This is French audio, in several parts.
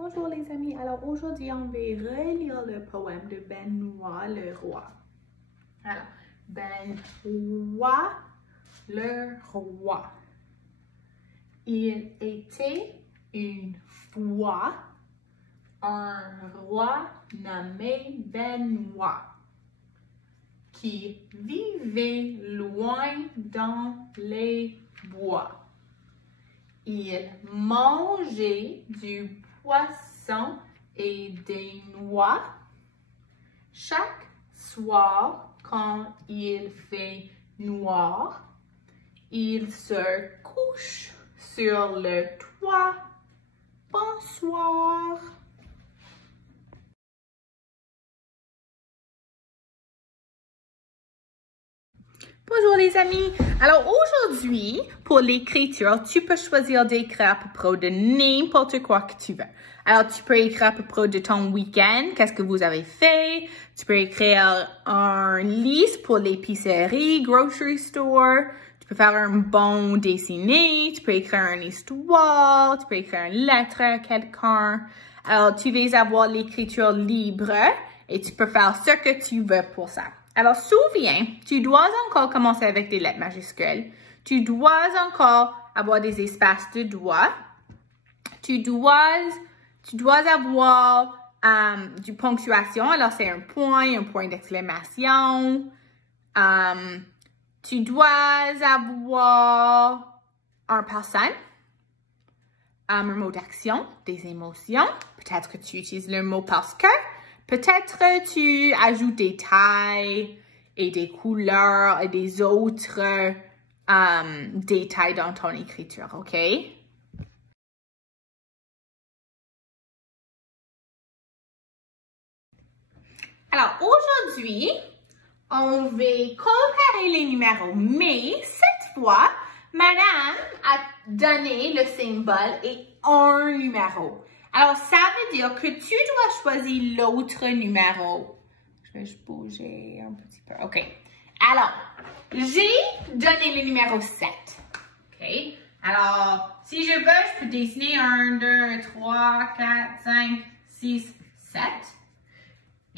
Bonjour les amis, alors aujourd'hui on va relire le poème de Benoît le Roi. Alors, Benoît le Roi. Il était une fois un roi nommé Benoît qui vivait loin dans les bois. Il mangeait du poisson et des noix. Chaque soir, quand il fait noir, il se couche sur le toit. Bonsoir. Bonjour les amis. Alors aujourd'hui, pour l'écriture, tu peux choisir d'écrire à propos de n'importe quoi que tu veux. Alors tu peux écrire à propos de ton week-end, qu'est-ce que vous avez fait. Tu peux écrire un liste pour l'épicerie, grocery store. Tu peux faire un bon dessiné. Tu peux écrire une histoire. Tu peux écrire une lettre à quelqu'un. Alors tu vas avoir l'écriture libre et tu peux faire ce que tu veux pour ça. Alors, souviens, tu dois encore commencer avec des lettres majuscules. Tu dois encore avoir des espaces de doigts. Tu dois avoir du ponctuation. Alors, c'est un point d'exclamation. Tu dois avoir un personne, un mot d'action, des émotions. Peut-être que tu utilises le mot parce que. Peut-être tu ajoutes des tailles et des couleurs et des autres détails dans ton écriture, OK? Alors, aujourd'hui, on va comparer les numéros, mais cette fois, Madame a donné le symbole et un numéro. Alors, ça veut dire que tu dois choisir l'autre numéro. Je vais juste bouger un petit peu. OK. Alors, j'ai donné le numéro 7. OK. Alors, si je veux, je peux dessiner 1, 2, 3, 4, 5, 6, 7.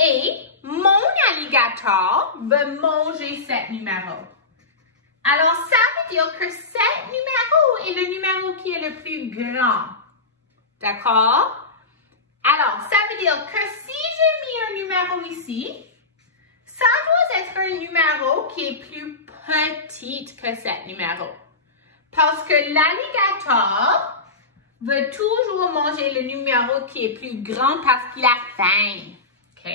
Et mon alligator veut manger 7 numéros. Alors, ça veut dire que 7 numéros est le numéro qui est le plus grand. D'accord? Alors, ça veut dire que si j'ai mis un numéro ici, ça doit être un numéro qui est plus petit que cet numéro. Parce que l'alligator veut toujours manger le numéro qui est plus grand parce qu'il a faim. OK?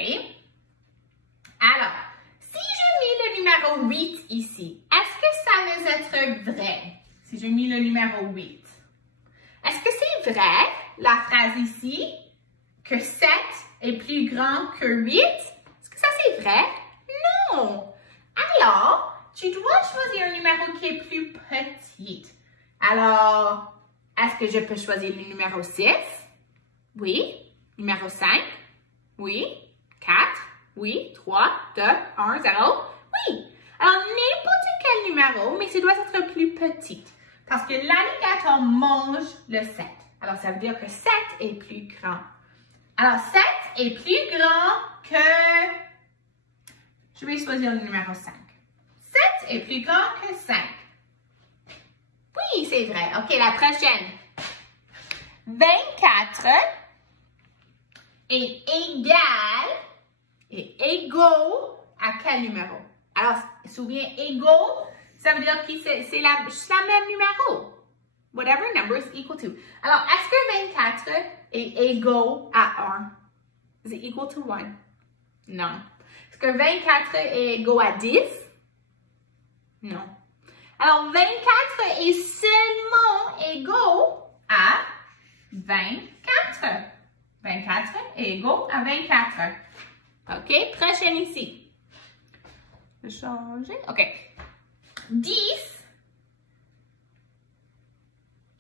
Alors, si je mets le numéro 8 ici, est-ce que ça va être vrai? Si je mets le numéro 8. Est-ce que c'est vrai? La phrase ici, que 7 est plus grand que 8, est-ce que ça c'est vrai? Non! Alors, tu dois choisir un numéro qui est plus petit. Alors, est-ce que je peux choisir le numéro 6? Oui. Numéro 5? Oui. 4? Oui. 3, 2, 1, 0? Oui. Alors, n'importe quel numéro, mais ça doit être plus petit. Parce que l'alligator mange le 7. Alors, ça veut dire que 7 est plus grand. Alors, 7 est plus grand que... Je vais choisir le numéro 5. 7 est plus grand que 5. Oui, c'est vrai. OK, la prochaine. 24 est égal et égaux à quel numéro? Alors, souviens, égaux, ça veut dire que c'est la même numéro. Whatever number is equal to. Alors, est-ce que 24 est égal à 1? Is it equal to 1? Non. Est-ce que 24 est égal à 10? Non. Alors, 24 est seulement égal à 24. 24 est égal à 24. OK, prochaine ici. Je vais changer. OK. 10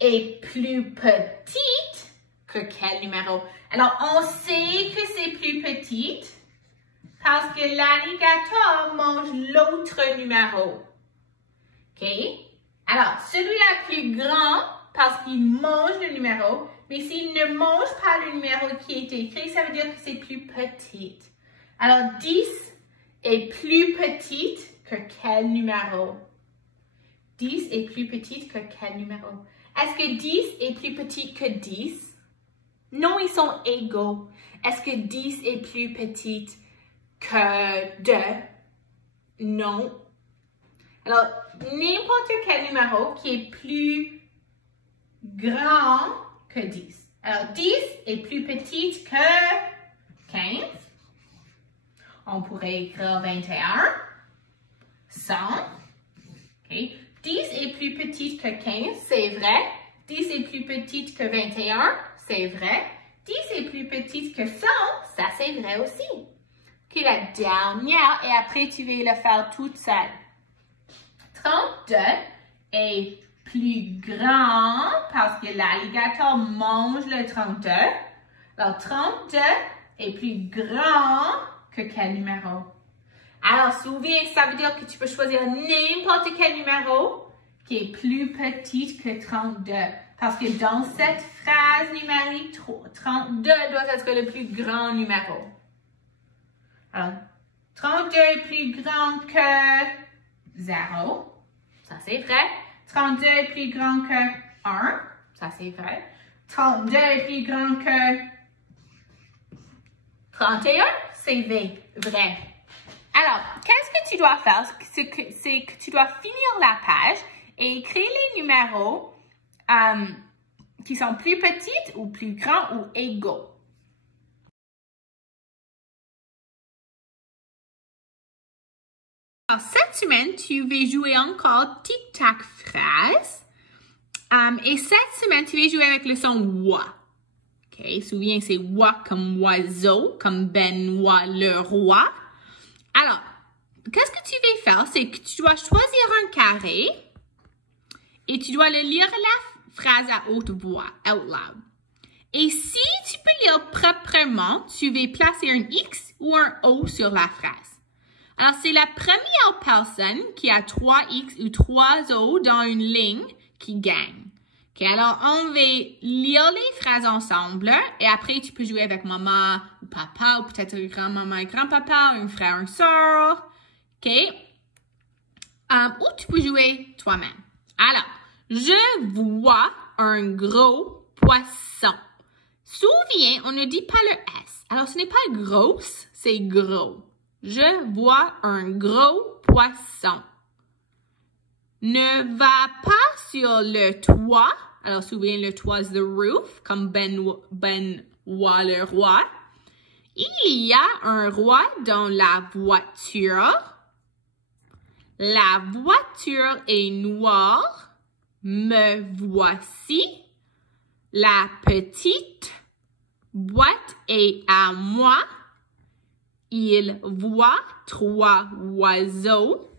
est plus petite que quel numéro? Alors, on sait que c'est plus petite parce que l'alligator mange l'autre numéro. OK? Alors, celui-là est plus grand parce qu'il mange le numéro Mais s'il ne mange pas le numéro qui est écrit, ça veut dire que c'est plus petit. Alors, 10 est plus petite que quel numéro? 10 est plus petite que quel numéro? Est-ce que 10 est plus petit que 10? Non, ils sont égaux. Est-ce que 10 est plus petite que 2? Non. Alors, n'importe quel numéro qui est plus grand que 10. Alors, 10 est plus petite que 15. On pourrait écrire 21, 100. Okay. 10 est plus petite que 15, c'est vrai. 10 est plus petite que 21, c'est vrai. 10 est plus petite que 100, ça c'est vrai aussi. OK, la dernière, et après tu vas le faire toute seule. 32 est plus grand parce que l'alligator mange le 32. Alors, 32 est plus grand que quel numéro? Alors, souviens, ça veut dire que tu peux choisir n'importe quel numéro qui est plus petit que 32. Parce que dans cette phrase numérique, 32 doit être le plus grand numéro. Alors, 32 est plus grand que 0. Ça, c'est vrai. 32 est plus grand que 1. Ça, c'est vrai. 32 est plus grand que 31. C'est vrai. Alors, qu'est-ce que tu dois faire? C'est que tu dois finir la page et écrire les numéros qui sont plus petits ou plus grands ou égaux. Alors, cette semaine, tu vas jouer encore tic-tac phrase. Et cette semaine, tu vas jouer avec le son « wa ». OK? Souviens, c'est « wa » comme oiseau, comme Benoît le roi. Alors, qu'est-ce que tu vas faire? C'est que tu dois choisir un carré et tu dois le lire la phrase à haute voix, out loud. Et si tu peux lire proprement, tu vas placer un X ou un O sur la phrase. Alors, c'est la première personne qui a 3 X ou 3 O dans une ligne qui gagne. OK, alors on va lire les phrases ensemble et après tu peux jouer avec maman ou papa ou peut-être grand-maman et grand-papa ou un frère ou une soeur. OK? Ou tu peux jouer toi-même. Alors, je vois un gros poisson. Souviens, on ne dit pas le S. Alors, ce n'est pas grosse, c'est gros. Je vois un gros poisson. Ne va pas sur le toit. Alors, souviens, le toit, c'est the roof, comme Benoît le roi. Il y a un roi dans la voiture. La voiture est noire. Me voici. La petite boîte est à moi. Il voit 3 oiseaux.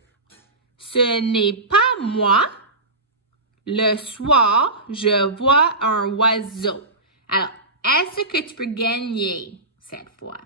Ce n'est pas moi. Le soir, je vois un oiseau. Alors, est-ce que tu peux gagner cette fois?